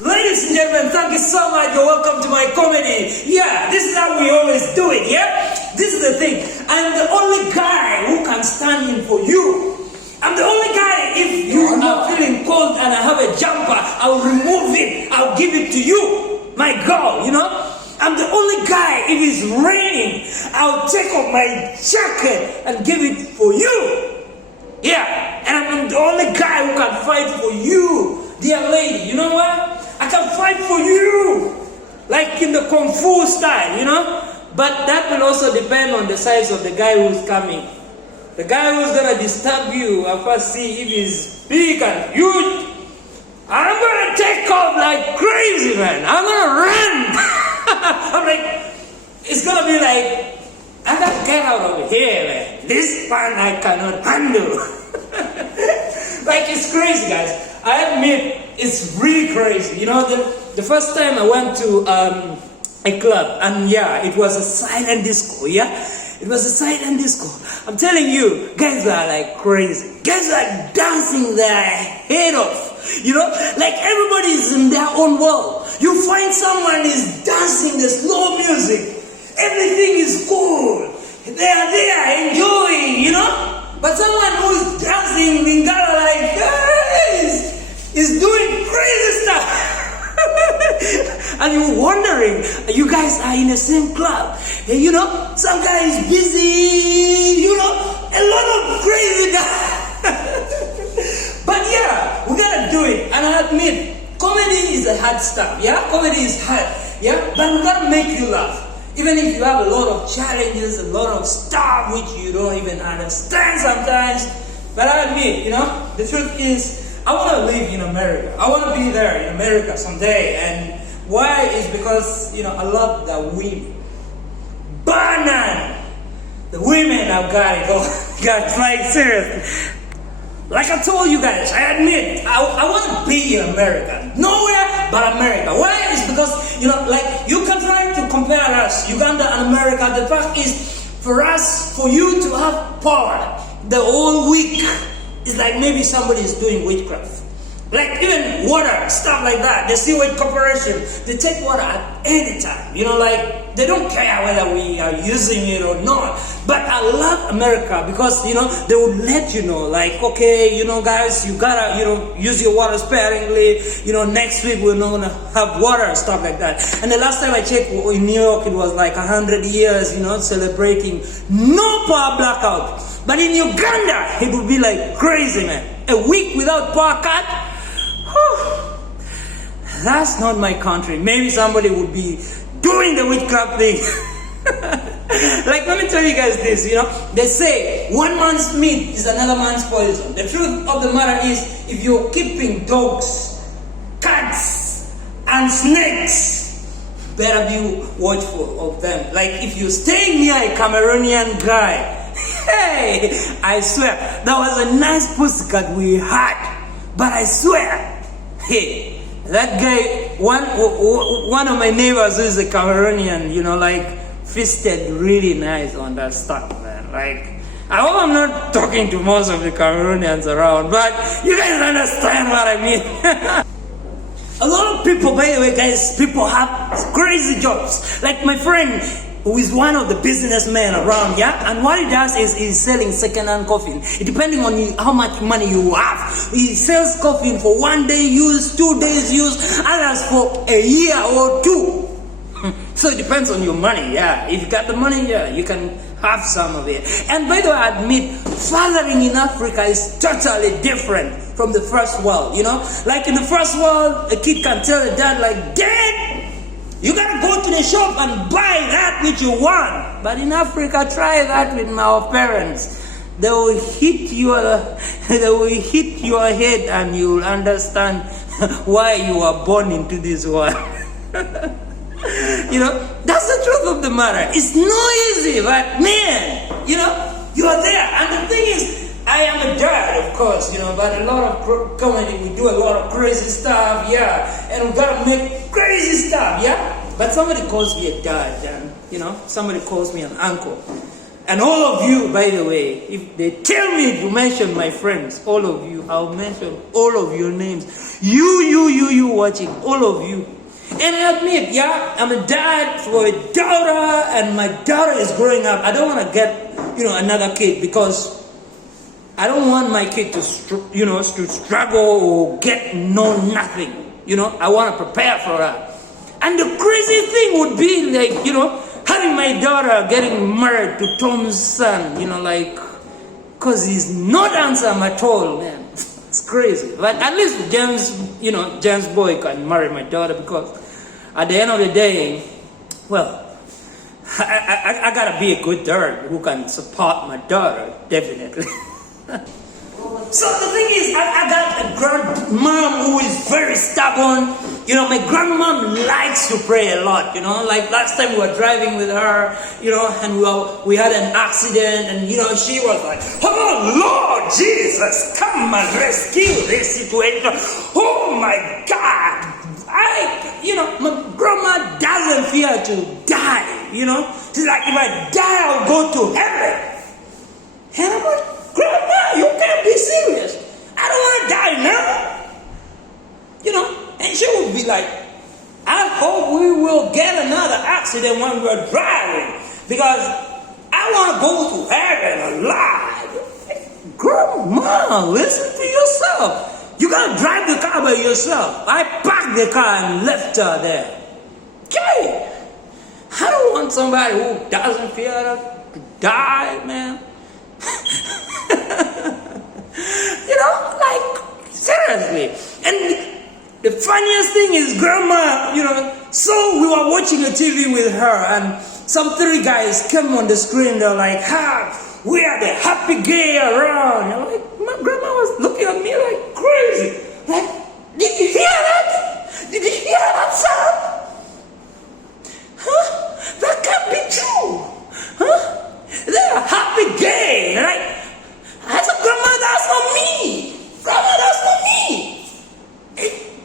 Ladies and gentlemen, thank you so much. You're welcome to my comedy. Yeah, this is how we always do it, yeah? This is the thing. I'm the only guy who can stand in for you. I'm the only guy, if you are feeling cold and I have a jumper, I'll remove it. I'll give it to you. My girl, you know? I'm the only guy, if it's raining, I'll take off my jacket and give it for you. Yeah, and I'm the only guy who can fight for you, dear lady. You know what? I can fight for you, like in the Kung Fu style, you know? But that will also depend on the size of the guy who's coming. The guy who's gonna disturb you, I'll first see if he's big and huge. I'm gonna take off like crazy, man. I'm gonna run. I'm like, it's gonna be like, I gotta get out of here, man. This fun I cannot handle. Like, it's crazy, guys. I admit, it's really crazy. You know, the first time I went to a club, and yeah, it was a silent disco, yeah? It was a silent disco. I'm telling you, guys are like crazy. Guys are dancing their head off. You know, like everybody is in their own world. You find someone is dancing the slow music. Everything is cool. They are there enjoying, you know? But someone who is dancing Lingala like is doing crazy stuff. And you're wondering, you guys are in the same club. And you know, some guy is busy, you know, a lot of crazy guys. But yeah, we gotta do it. And I admit, comedy is a hard stuff, yeah? Comedy is hard, yeah? But we gotta make you laugh. Even if you have a lot of challenges, a lot of stuff which you don't even understand sometimes. But I admit, you know, the truth is, I want to live in America. I want to be there in America someday. And why is because, you know, I love the women. Banana! The women have got it. Guys, like, seriously. Like I told you guys, I admit, I want to be in America. Nowhere but America. Why? Is because, you know, like, you can try to compare us, Uganda and America. The fact is, for us, for you to have power the whole week, it's like maybe somebody is doing witchcraft. Like even water, stuff like that. The Sewage Corporation, they take water at any time. You know, like, they don't care whether we are using it or not. But I love America because, you know, they would let you know, like, okay, you know, guys, you gotta, you know, use your water sparingly. You know, next week we're not gonna have water and stuff like that. And the last time I checked in New York, it was like 100 years, you know, celebrating no power blackout. But in Uganda, it would be like crazy, man. A week without power cut? Whew. That's not my country. Maybe somebody would be doing the witchcraft thing. Like, let me tell you guys this, you know. They say, one man's meat is another man's poison. The truth of the matter is, if you're keeping dogs, cats, and snakes, better be watchful of them. Like, if you stay near a Cameroonian guy, hey, I swear, that was a nice pussycat we had. But I swear, hey, that guy, one of my neighbors who is a Cameroonian, you know, like, fisted really nice on that stuff, man. Like, I hope I'm not talking to most of the Cameroonians around, but you guys understand what I mean. A lot of people, by the way, guys, people have crazy jobs. Like my friend, who is one of the businessmen around, yeah? And what he does is he's selling second-hand coffin. Depending on how much money you have. He sells coffin for 1 day use, 2 days use, others for a year or 2. So it depends on your money, yeah. If you got the money, yeah, you can have some of it. And by the way, I admit, fathering in Africa is totally different from the first world, you know? Like in the first world, a kid can tell a dad, like, Dad, you gotta go to the shop and buy that which you want. But in Africa, try that with our parents. They will hit your head and you'll understand why you were born into this world. You know, that's the truth of the matter. It's not easy, but man, you know, you are there. And the thing is, I am a dad, of course, you know, but a lot of comedy, we do a lot of crazy stuff, yeah, and we gotta make crazy stuff, yeah. But somebody calls me a dad, and you know, somebody calls me an uncle. And all of you, by the way, if they tell me to mention my friends, all of you, I'll mention all of your names. You watching, all of you. And I admit, yeah, I'm a dad for a daughter, and my daughter is growing up. I don't want to get, another kid, because I don't want my kid to struggle or get nothing. I want to prepare for her. And the crazy thing would be like, having my daughter getting married to Tom's son, because he's not handsome at all, man. It's crazy. But at least James boy can marry my daughter, because at the end of the day, well, I gotta be a good dad who can support my daughter, definitely. So the thing is, I got a grandmom who is very stubborn. My grandmom likes to pray a lot. Like last time we were driving with her, and we had an accident, and she was like, "Oh Lord Jesus, come and rescue this situation." Oh my God. My grandma doesn't fear to die, She's like, if I die, I'll go to heaven. And I'm like, Grandma, you can't be serious. I don't want to die now. And she would be like, I hope we will get another accident when we're driving, because I want to go to heaven alive. Grandma, listen to yourself. You gotta drive the car by yourself. I parked the car and left her there. Okay. I don't want somebody who doesn't fear to die, man. Seriously. And the funniest thing is, Grandma, so we were watching a TV with her, and some three guys came on the screen. They're like, we are the happy gay around. And my grandma was looking at me like crazy. Like, did you hear that? Did you hear that sound? Huh? That can't be true. Huh? They're happy gay. I said, Grandma, that's not me. Grandma, that's not me.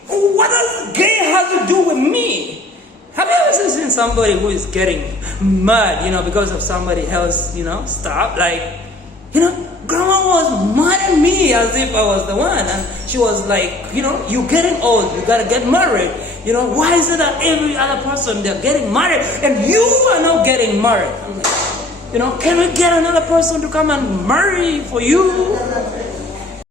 What does gay have to do with me? Have you ever seen somebody who is getting mad, because of somebody else, stuff? Grandma was mad at me as if I was the one. And she was like, you're getting old. You got to get married. Why is it that every other person, they're getting married and you are not getting married? I'm like, can we get another person to come and marry for you?